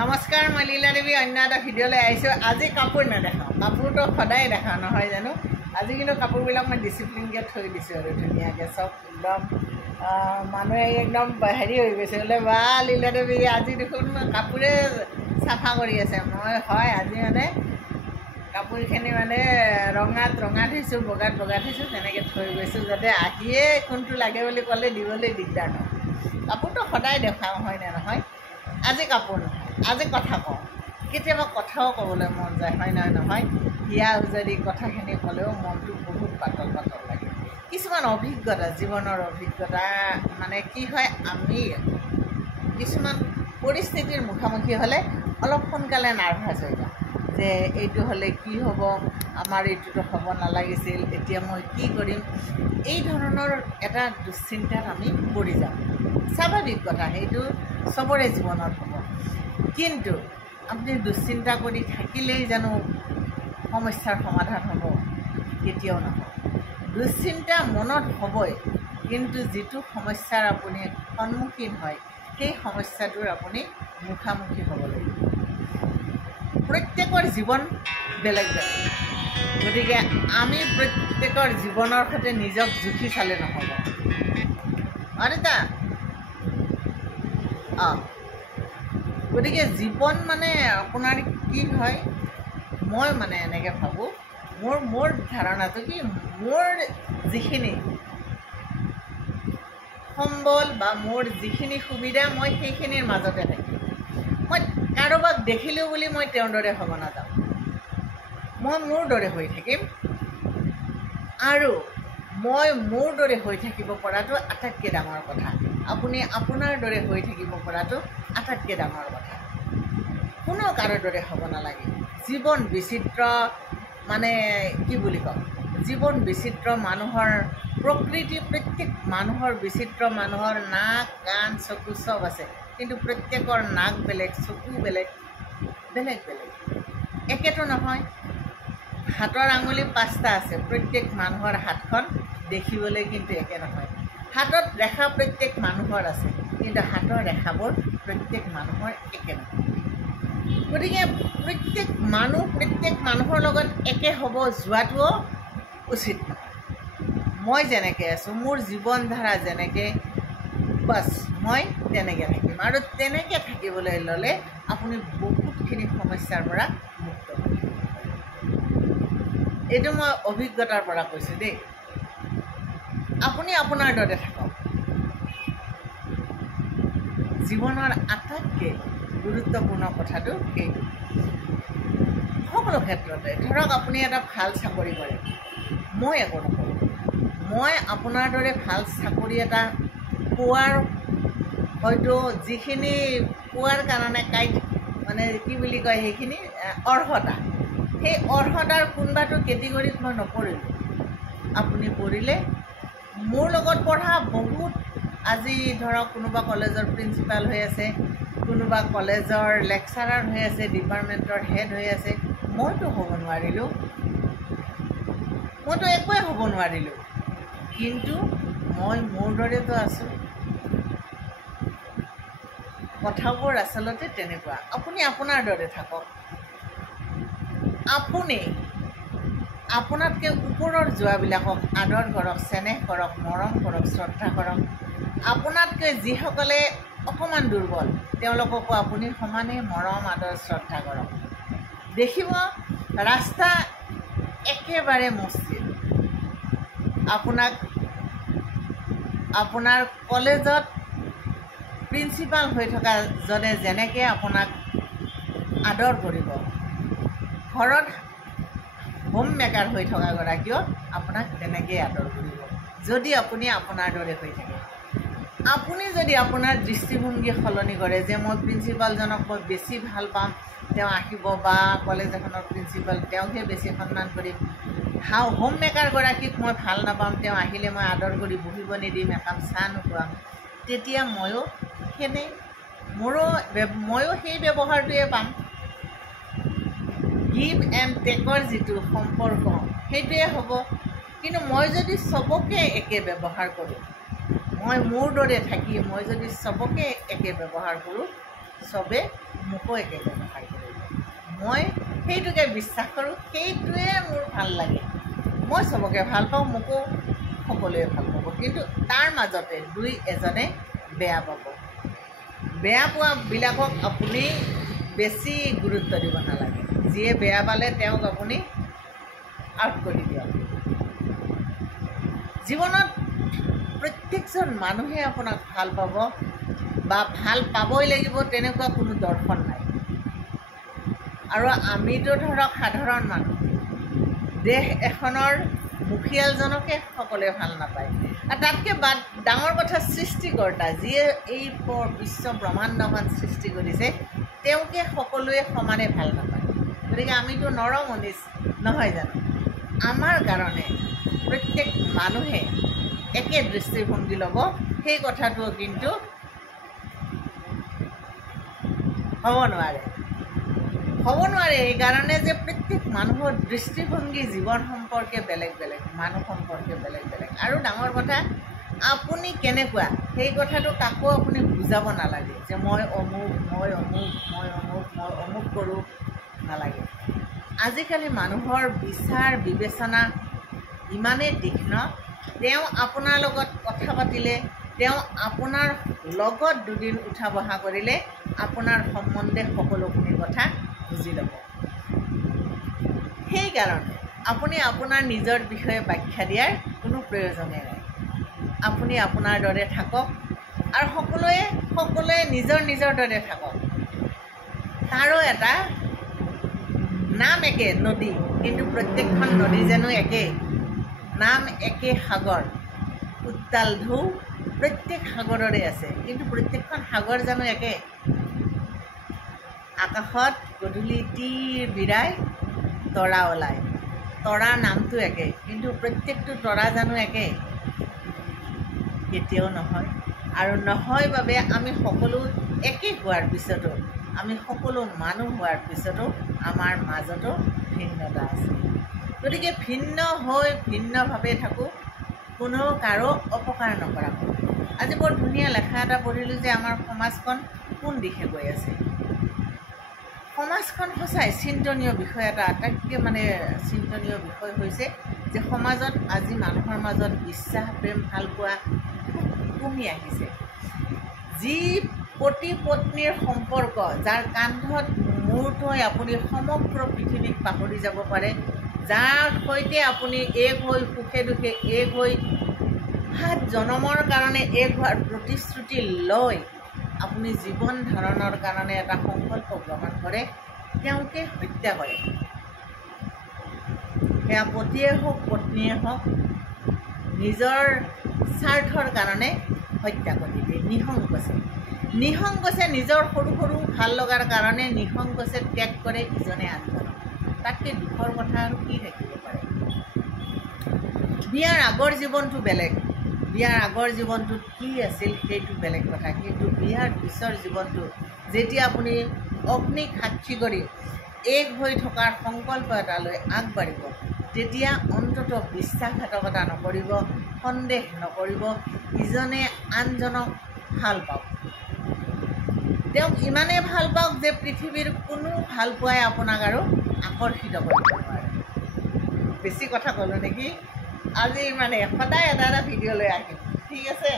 নমস্কাৰ, মই লীলা দেৱী অন্য এটা ভিডিঅ'লৈ আহিছোঁ। আজি কাপোৰ নেদেখাওঁ, কাপোৰটো সদায় দেখাওঁ নহয় জানো। আজি কিন্তু কাপোৰবিলাক মই ডিচিপ্লিনকৈ থৈ দিছোঁ আৰু ধুনীয়াকৈ চব একদম মানুহে একদম হেৰি হৈ গৈছে বোলে, বা লীলা দেৱী আজি দেখোন কাপোৰে চাফা কৰি আছে। মই হয় আজি মানে কাপোৰখিনি মানে ৰঙাত থৈছোঁ, বগাত থৈছোঁ, তেনেকৈ থৈ গৈছোঁ যাতে আহিয়ে কোনটো লাগে বুলি ক'লে দিবলৈ দিগদাৰ নহয়। কাপোৰটো সদায় দেখাওঁ হয়নে নহয়। আজি কাপোৰ নহয়, আজি কথা কওঁ। কেতিয়াবা কথাও ক'বলৈ মন যায় হয় নহয়। হিয়া উজাৰি কথাখিনি ক'লেও মনটো বহুত পাতল লাগে। কিছুমান অভিজ্ঞতা, জীৱনৰ অভিজ্ঞতা মানে কি হয়, আমি কিছুমান পৰিস্থিতিৰ মুখামুখি হ'লে অলপ সোনকালে নাৰ্ভাছ হৈ যাওঁ যে এইটো হ'লে কি হ'ব, আমাৰ এইটোতো হ'ব নালাগিছিল, এতিয়া মই কি কৰিম, এই ধৰণৰ এটা দুশ্চিন্তাত আমি পৰি যাওঁ। স্বাভাৱিক কথা, সেইটো চবৰে জীৱনত হ'ব। কিন্তু আপুনি দুশ্চিন্তা কৰি থাকিলেই জানো সমস্যাৰ সমাধান হ'ব? কেতিয়াও নহয়। দুশ্চিন্তা মনত হ'বই, কিন্তু যিটো সমস্যাৰ আপুনি সন্মুখীন হয় সেই সমস্যাটোৰ আপুনি মুখামুখি হ'ব লাগিব। প্ৰত্যেকৰ জীৱন বেলেগ বেলেগ, গতিকে আমি প্ৰত্যেকৰ জীৱনৰ সৈতে নিজক জুখি চালে নহ'ব। অনিতা গতিকে জীৱন মানে আপোনাৰ কি হয়, মই মানে এনেকৈ ভাবোঁ, মোৰ ধাৰণাটো কি, মোৰ যিখিনি সম্বল বা মোৰ যিখিনি সুবিধা মই সেইখিনিৰ মাজতে থাকিম। মই কাৰোবাক দেখিলোঁ বুলি মই তেওঁৰ দৰে হ'ব নাযাওঁ, মই মোৰ দৰে হৈ থাকিম। আৰু মই মোৰ দৰে হৈ থাকিব পৰাটো আটাইতকৈ ডাঙৰ কথা। আপুনি আপোনাৰ দৰে হৈ থাকিব পৰাটো আটাইতকৈ ডাঙৰ কথা। কোনো কাৰো দৰে হ'ব নালাগে। জীৱন বিচিত্ৰ, মানে কি বুলি ক'ম, জীৱন বিচিত্ৰ, মানুহৰ প্ৰকৃতি প্ৰত্যেক মানুহৰ বিচিত্ৰ, মানুহৰ নাক কাণ চকু চব আছে, কিন্তু প্ৰত্যেকৰ নাক বেলেগ, চকু বেলেগ, একেতো নহয়। হাতৰ আঙুলি 5টা আছে, প্ৰত্যেক মানুহৰ হাতখন দেখিবলৈ কিন্তু একে নহয়। হাতত ৰেখা প্ৰত্যেক মানুহৰ আছে, কিন্তু হাতৰ ৰেখাবোৰ প্ৰত্যেক মানুহৰ একে নহয়। গতিকে প্ৰত্যেক মানুহৰ লগত একে হ'ব যোৱাটোও উচিত নহয়। মই যেনেকৈ আছোঁ, মোৰ জীৱন ধাৰা যেনেকৈ, বাছ মই তেনেকৈ থাকিম। আৰু তেনেকৈ থাকিবলৈ ল'লে আপুনি বহুতখিনি সমস্যাৰ পৰা মুক্ত হ'ব। এইটো মই অভিজ্ঞতাৰ পৰা কৈছোঁ দেই। আপুনি আপোনাৰ দৰে থাকক। জীৱনৰ আটাইতকৈ গুৰুত্বপূৰ্ণ কথাটো সেইটো। সকলো ক্ষেত্ৰতে ধৰক, আপুনি এটা ভাল চাকৰি কৰে, মই একো নকৰোঁ, মই আপোনাৰ দৰে ভাল চাকৰি এটা পোৱাৰ, হয়তো যিখিনি পোৱাৰ কাৰণে মানে কি বুলি কয় সেইখিনি অৰ্হতা, সেই অৰ্হতাৰ কোনোবাটো কেটেগৰীত মই নপৰিলোঁ। আপুনি পঢ়িলে, মোৰ লগত পঢ়া বহুত, আজি ধৰক কোনোবা কলেজৰ প্ৰিন্সিপাল হৈ আছে, কোনোবা কলেজৰ লেকচাৰাৰ হৈ আছে, ডিপাৰ্টমেণ্টৰ হেড হৈ আছে। মইতো হ'ব নোৱাৰিলোঁ, মইতো একোৱে হ'ব নোৱাৰিলোঁ, কিন্তু মই মোৰ দৰেতো আছোঁ। কথাবোৰ আচলতে তেনেকুৱা। আপুনি আপোনাৰ দৰে থাকক। আপুনি আপোনাতকৈ ওপৰৰ যোৱাবিলাকক আদৰ কৰক, চেনেহ কৰক, মৰম কৰক, শ্ৰদ্ধা কৰক। আপোনাতকৈ যিসকলে অকণমান দুৰ্বল, তেওঁলোককো আপুনি সমানেই মৰম, আদৰ, শ্ৰদ্ধা কৰক। দেখিব ৰাস্তা একেবাৰে মসৃণ। আপোনাৰ কলেজত প্ৰিন্সিপাল হৈ থকা জনে যেনেকৈ আপোনাক আদৰ কৰিব, ঘৰত হোম মেকাৰ হৈ থকাগৰাকীয়েও আপোনাক তেনেকৈয়ে আদৰ কৰিব, যদি আপুনি আপোনাৰ দৰে হৈ থাকে। আপুনি যদি আপোনাৰ দৃষ্টিভংগী সলনি কৰে যে মই প্ৰিন্সিপালজনক মই বেছি ভাল পাম, তেওঁ আহিব, বা কলেজ এখনৰ প্ৰিন্সিপাল, তেওঁকহে বেছি সন্মান কৰিম, হোম মেকাৰগৰাকীক মই ভাল নাপাম, তেওঁ আহিলে মই আদৰ কৰি বহিব নিদিম, একাপ চাহ নোখোৱাম, তেতিয়া ময়ো সেই ব্যৱহাৰটোৱে পাম। গিভ এণ্ড টেকৰ যিটো সম্পৰ্ক, সেইটোৱে হ'ব। কিন্তু মই যদি চবকে একে ব্যৱহাৰ কৰোঁ, মই মোৰ দৰে থাকি মই যদি চবকে একে ব্যৱহাৰ কৰোঁ, চবে মোকো একে ব্যৱহাৰ কৰিব। মই সেইটোকে বিশ্বাস কৰোঁ, সেইটোৱে মোৰ ভাল লাগে। মই চবকে ভাল পাওঁ, মোকো সকলোৱে ভাল পাব, কিন্তু তাৰ মাজতে দুই এজনে বেয়া পাব। বেয়া পোৱাবিলাকক আপুনি বেছি গুৰুত্ব দিব নালাগে। যিয়ে বেয়া পালে তেওঁক আপুনি আউট কৰি দিয়ক। জীৱনত প্ৰত্যেকজন মানুহে আপোনাক ভাল পাব বা ভাল পাবই লাগিব তেনেকুৱা কোনো দৰ্শন নাই। আৰু আমিতো ধৰক সাধাৰণ মানুহ, দেশ এখনৰ মুখিয়ালজনকে সকলোৱে ভাল নাপায়, আৰু তাতকৈ ডাঙৰ কথা সৃষ্টিকৰ্তা যিয়ে এই বিশ্ব ব্ৰহ্মাণ্ডখন সৃষ্টি কৰিছে তেওঁকে সকলোৱে সমানে ভাল নাপায়। গতিকে আমিতো নৰমনিচ নহয় জানো? আমাৰ কাৰণে প্ৰত্যেক মানুহে একে দৃষ্টিভংগী ল'ব, সেই কথাটো কিন্তু হ'ব নোৱাৰে। এইকাৰণে যে প্ৰত্যেক মানুহৰ দৃষ্টিভংগী জীৱন সম্পৰ্কে বেলেগ বেলেগ, মানুহ সম্পৰ্কে বেলেগ বেলেগ। আৰু ডাঙৰ কথা, আপুনি কেনেকুৱা সেই কথাটো কাকো আপুনি বুজাব নালাগে যে মই অমুক কৰোঁ, নালাগে। আজিকালি মানুহৰ বিচাৰ বিবেচনা ইমানেই তীক্ষ্ণ, তেওঁ আপোনাৰ লগত কথা পাতিলে, তেওঁ আপোনাৰ লগত দুদিন উঠা বহা কৰিলে আপোনাৰ সম্বন্ধে সকলোখিনি কথা বুজি ল'ব। সেইকাৰণে আপুনি আপোনাৰ নিজৰ বিষয়ে ব্যাখ্যা দিয়াৰ কোনো প্ৰয়োজনেই নাই। আপুনি আপোনাৰ দৰে থাকক আৰু সকলোৱে নিজৰ নিজৰ দৰে থাকক। তাৰো এটা নাম একে নদী, কিন্তু প্ৰত্যেকখন নদী যেনো একে, নাম একে সাগৰ, উত্তাল ঢৌ প্ৰত্যেক সাগৰৰে আছে, কিন্তু প্ৰত্যেকখন সাগৰ জানো একে? আকাশত গধূলি তীৰ বিৰাই তৰা ওলায়, তৰাৰ নামটো একে, কিন্তু প্ৰত্যেকটো তৰা জানো একে? কেতিয়াও নহয়। আৰু নহয় বাবে আমি সকলো একে হোৱাৰ পিছতো, আমি সকলো মানুহ হোৱাৰ পিছতো আমাৰ মাজতো ভিন্নতা আছে। গতিকে ভিন্ন হৈ ভিন্নভাৱে থাকোঁ, কোনো কাৰো অপকাৰ নকৰাকৈ। আজি বৰ ধুনীয়া লেখা এটা পঢ়িলোঁ যে আমাৰ সমাজখন কোন দিশে গৈ আছে। সমাজখন সঁচাই চিন্তনীয় বিষয় এটা, আটাইতকৈ চিন্তনীয় বিষয় হৈছে যে সমাজত আজি মানুহৰ মাজত বিশ্বাস, প্ৰেম, ভালপোৱা কমি আহিছে। যি পতি পত্নীৰ সম্পৰ্ক, যাৰ কান্ধত মূৰ থৈ আপুনি সমগ্ৰ পৃথিৱীক পাহৰি যাব পাৰে, যাৰ সৈতে আপুনি এক হৈ সুখে দুখে এক হৈ 7 জনমৰ কাৰণে এক হোৱাৰ প্ৰতিশ্ৰুতি লৈ আপুনি জীৱন ধাৰণৰ কাৰণে এটা সংকল্প গ্ৰহণ কৰে, তেওঁকে হত্যা কৰে। সেয়া পতিয়ে হওক পত্নীয়ে হওক, নিজৰ স্বাৰ্থৰ কাৰণে হত্যা কৰি দিয়ে নিঃসংকোচে নিজৰ সৰু সৰু ভাল লগাৰ কাৰণে নিঃসংকোচে ত্যাগ কৰে ইজনে আনজনক। তাতকৈ দুখৰ কথা আৰু কি থাকিব পাৰে? বিয়াৰ আগৰ জীৱনটো বেলেগ, বিয়াৰ আগৰ জীৱনটোত কি আছিল সেইটো বেলেগ কথা, কিন্তু বিয়াৰ পিছৰ জীৱনটো যেতিয়া আপুনি অগ্নিক সাক্ষী কৰি এক হৈ থকাৰ সংকল্প এটা লৈ আগবাঢ়িব, তেতিয়া অন্ততঃ বিশ্বাসঘাতকতা নকৰিব, সন্দেহ নকৰিব, ইজনে আনজনক ভাল পাওক। তেওঁক ইমানেই ভাল পাওক যে পৃথিৱীৰ কোনো ভাল পোৱাই আপোনাক আৰু আকৰ্ষিত কৰিব নোৱাৰে। বেছি কথা ক'লোঁ নেকি? আজি সদায় এটা ভিডিঅ' লৈ আহিম, ঠিক আছে?